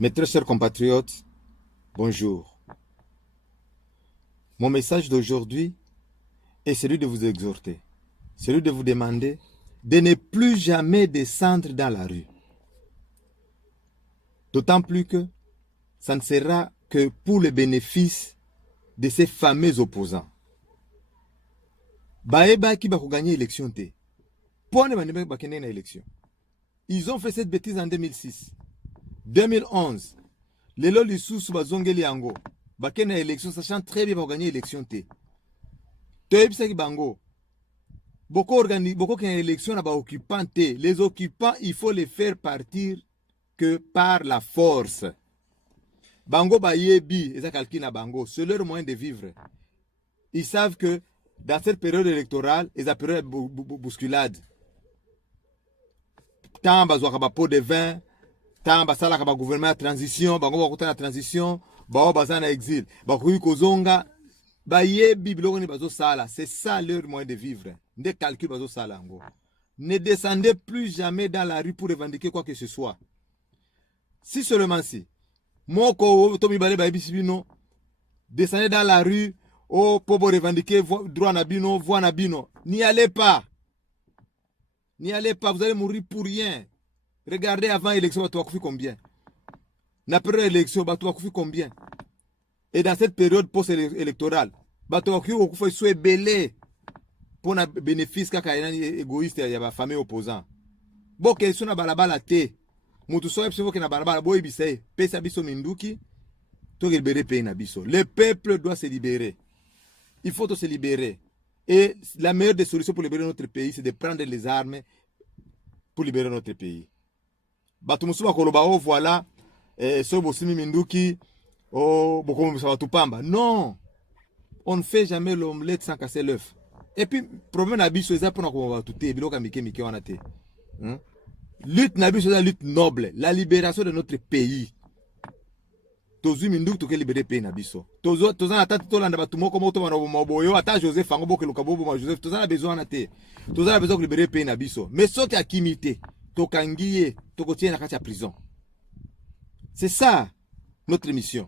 Mes très chers compatriotes, bonjour. Mon message d'aujourd'hui est celui de vous exhorter, celui de vous demander de ne plus jamais descendre dans la rue. D'autant plus que ça ne sera que pour le bénéfice de ces fameux opposants. Baeba qui va gagner l'élection. Ils ont fait cette bêtise en 2006. 2011, Lelo Lissous Bazongeli Yango. Bakena élection, sachant très bien va gagner l'élection. Toyebisaki Bango. Beaucoup qui ont élection occupants. Les occupants, il faut les faire partir que par la force. Bango Bayebi, Bango, c'est leur moyen de vivre. Ils savent que dans cette période électorale, ils ont une période bousculade. Tant bazouaka pot de vin, tant basalaka ba gouvernement à transition, bango bakuta na transition, bao bazana exil, bakuyi kozonga, bayebi biloko ni bazo sala, c'est ça leur moyen de vivre. Ne calcul bazo sala ngo. Ne descendez plus jamais dans la rue pour revendiquer quoi que ce soit. Si seulement si, moko tomi bale bayebi sibino, descendez dans la rue, oh pour revendiquer droit nabino, voix nabino, n'y allez pas. N'y allez pas, vous allez mourir pour rien. Regardez avant l'élection, tu as coupé combien? Après l'élection, tu as coupé combien? Et dans cette période post-électorale, tu as coupé soit belé pour un bénéfice égoïste de la famille opposante. Bon, que ce soit balabala te, mutu soit que na balabala boy bisay, pesa biso minduki, to libérer pays na biso. Le peuple doit se libérer. Il faut se libérer. Et la meilleure des solutions pour libérer notre pays, c'est de prendre les armes pour libérer notre pays. Batumusuba koloba o voilà, so bosimi minduki, o bokomo sabatupamba. Non, on ne fait jamais l'omelette sans casser l'œuf. Et puis, problème nabiso, c'est pour nous tout biloka mike wana te. Lutte nabiso, c'est la lutte noble, la libération de notre pays. Tozu minduki toke libérer pays nabiso. Tozana atati tolanda batumoko moto maboyo, ata Joseph Fango boke lukabobo ma Joseph, tozana besoin na te. Tozana besoin de libérer pays nabiso. Mais soki akimite, tokangiye, tokotie na kati ya prison. C'est ça notre mission.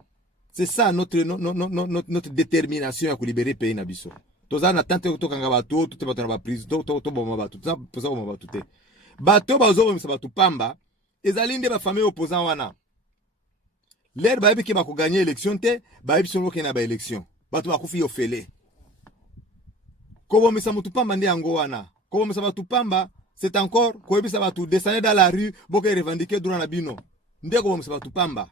C'est ça notre détermination à libérer pays nabiso. Tozana tante tokanga bato, tout bato na ba prison, to boma bato, ça posa boma bato te. Bato bazo boma bato pamba, ezali nde ba famille opposant wana. L'air bayebi ki bako gagner élection te, bayebi solo ke na ba élection. Bato bakufi ofele. Kobo misa mutu pamba ndi yango wana. Kobo misa batu pamba, c'est encore koyebi sa batu descendre dans la rue, boke revendiquer droit na bino. Nde kobo misa batu pamba.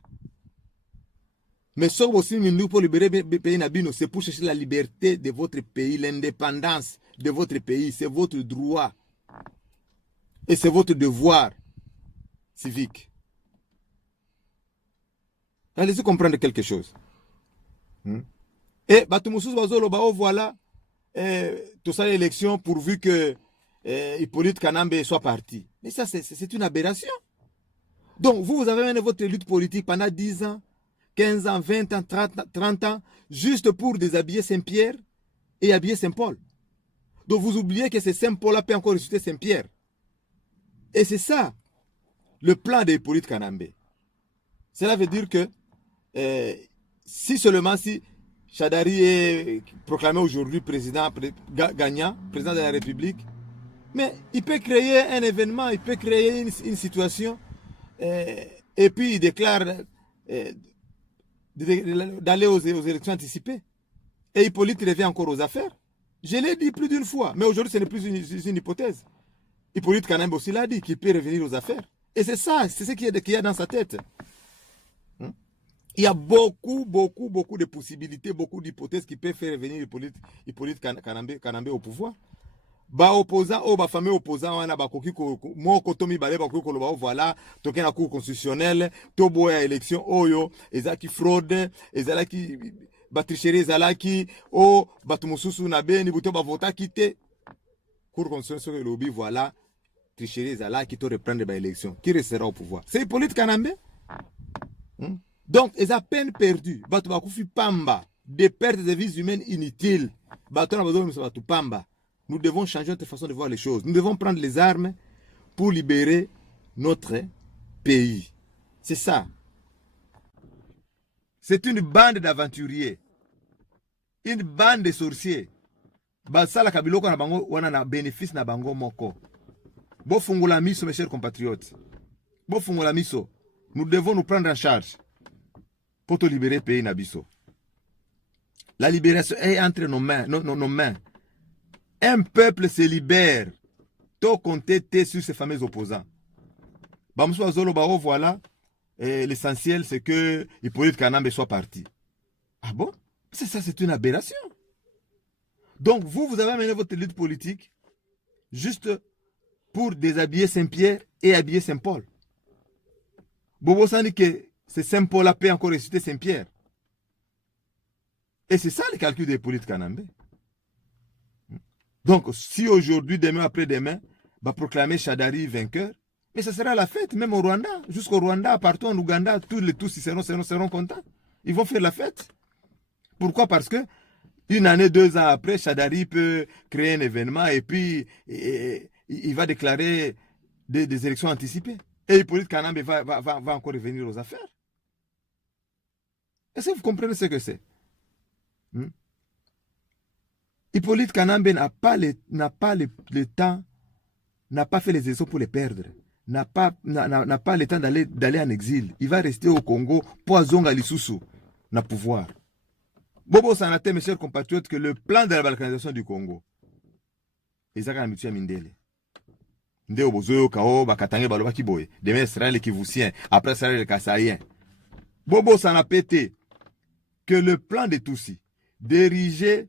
Mais ce que aussi nous pour libérer pays na bino, c'est pour chercher la liberté de votre pays, l'indépendance de votre pays, c'est votre droit. Et c'est votre devoir civique. Allez-y comprendre quelque chose. Et Batumoussous Bazolo Bao, voilà, tout ça l'élection pourvu que Hippolyte Kanambe soit parti. Mais ça, c'est une aberration. Donc, vous avez mené votre lutte politique pendant 10 ans, 15 ans, 20 ans, 30 ans, juste pour déshabiller Saint-Pierre et habiller Saint-Paul. Donc, vous oubliez que c'est Saint-Paul qui peut encore ressusciter Saint-Pierre. Et c'est ça, le plan de Hippolyte Kanambe. Cela veut dire que si seulement si Chadari est proclamé aujourd'hui président gagnant, président de la République, mais il peut créer un événement, il peut créer une situation, et puis il déclare d'aller aux élections anticipées. Et Hippolyte revient encore aux affaires. Je l'ai dit plus d'une fois, mais aujourd'hui ce n'est plus une hypothèse. Hippolyte Kanambe aussi l'a dit, qu'il peut revenir aux affaires. Et c'est ça, c'est ce qu'il y a dans sa tête. Il y a beaucoup de possibilités, beaucoup d'hypothèses qui peuvent faire revenir Hippolyte Kanambe au pouvoir. Ba opposant, ba fameux opposant, wana ba koki ko moko tomi balé ba koki ko loba voilà, toke na cour constitutionnelle, to boya élection oyo, ezaki fraude, ezalaki ba tricherie ezalaki, o batumususu na beni buto ba vota kité. Cour constitutionnelle lobby voilà, tricherie ezalaki to reprendre ba élection. Qui restera au pouvoir? C'est Hippolyte Kanambe. Donc, ils ont peine perdu. Bato bakufi pamba. Des pertes de vies humaines inutiles. Bato na bazo misa pamba. Nous devons changer notre façon de voir les choses. Nous devons prendre les armes pour libérer notre pays. C'est ça. C'est une bande d'aventuriers. Une bande de sorciers. Basala kabiloko na bango wana na bénéfice na bango moko. Bo fungola miso, mes chers compatriotes. Bo fungola miso. Nous devons nous prendre en charge pour te libérer pays nabiso. La libération est entre nos mains, nos mains. Un peuple se libère. Tout compter sur ces fameux opposants. Bamsou Azolo Bao, voilà. L'essentiel, c'est que Hippolyte Kanambe soit parti. Ah bon? C'est ça, c'est une aberration. Donc, vous avez amené votre lutte politique juste pour déshabiller Saint-Pierre et habiller Saint-Paul. Bobo s'en dit que c'est Saint-Paul a pu encore ressusciter Saint-Pierre. Et c'est ça le calcul de Hippolyte Kanambe. Donc, si aujourd'hui, demain, après-demain, va proclamer Shadari vainqueur, mais ça sera la fête, même au Rwanda, jusqu'au Rwanda, partout en Ouganda, tous seront contents. Ils vont faire la fête. Pourquoi? Parce que une année, 2 ans après, Shadari peut créer un événement et puis il va déclarer des élections anticipées. Et Hippolyte Kanambe va encore revenir aux affaires. Est-ce que vous comprenez ce que c'est? Hippolyte Kanambe n'a pas le temps, n'a pas fait les efforts pour les perdre, n'a pas le temps d'aller en exil. Il va rester au Congo, poison à l'Issoussou, n'a pouvoir. Bobo Sanate, mes chers compatriotes, que le plan de la balkanisation du Congo, Isaka Amitua Mindele, Ndeo Bozoyo Kao, Bakatange Baloba Kiboye, demain sera les Kivoussiens, après sera les Kassaïens. Bobo Sanapete, que le plan de Tutsi, diriger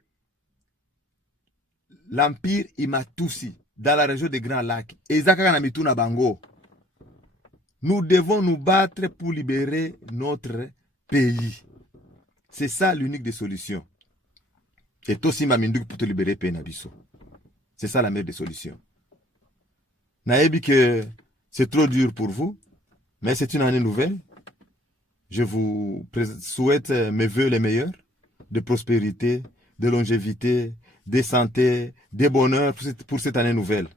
l'empire Imatusi dans la région des Grands Lacs, Isaka Namituna Bango, nous devons nous battre pour libérer notre pays. C'est ça l'unique des solutions. Et aussi Mamindou pour te libérer Penabiso. C'est ça la meilleure des solutions. Naebi que c'est trop dur pour vous, mais c'est une année nouvelle. Je vous souhaite mes voeux les meilleurs, de prospérité, de longévité, de santé, de bonheur pour cette année nouvelle.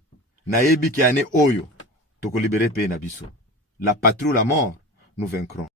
Naebi que année Oyo, toko libérer Penabiso. La patrouille, la mort, nous vaincrons.